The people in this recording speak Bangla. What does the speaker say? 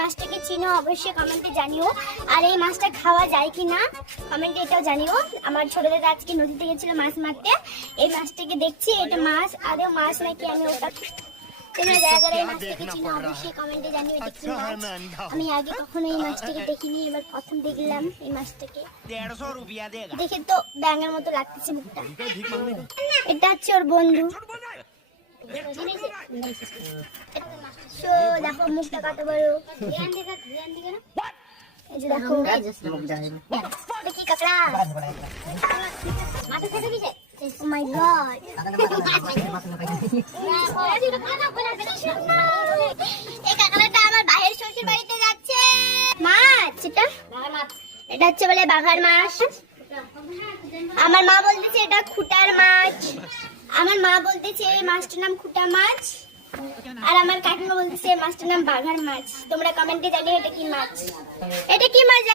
মাছটাকে চিনো অবশ্যই কমেন্টে জানিও। আর এই মাছটা খাওয়া যায় কি না কমেন্টে এটাও জানিও। আমার ছোট দাদা আজকে নদীতে গেছিল মাছ মারতে, এই মাছটাকে দেখছি এটা মাছ আদৌ মাছ নাকি আমি ওটা, তোমরা যারা যারা এই মাছটাকে চিনো অবশ্যই কমেন্টে জানিও এটা কি মাছ। আমি আগে কখনো এই মাছটাকে দেখিনি, এবার প্রথম দেখলাম এই মাছটাকে। দেখে তো ব্যাঙের মতো লাগতেছে মুখটা। এটা হচ্ছে ওর বন্ধু। দেখো মুখটা কত বড়, এই যে দেখো এটা কি কাঁকড়া। Oh my god! এই কাঁকড়াটা আমার ভাইয়ের শ্বশুর বাড়িতে যাচ্ছে। মাছ এটা হচ্ছে বলে বাঘার মাছ। আমার মা বলতেছে এটা খুঁটার মাছ, আমার মা বলতেছে এই মাছটার নাম খুঁটা মাছ, আর আমার কাকিমা বলতেছে এই মাছটার নাম বাঘার মাছ। তোমরা কমেন্টে জানিও এটা কি মাছ, এটা কি মাছ।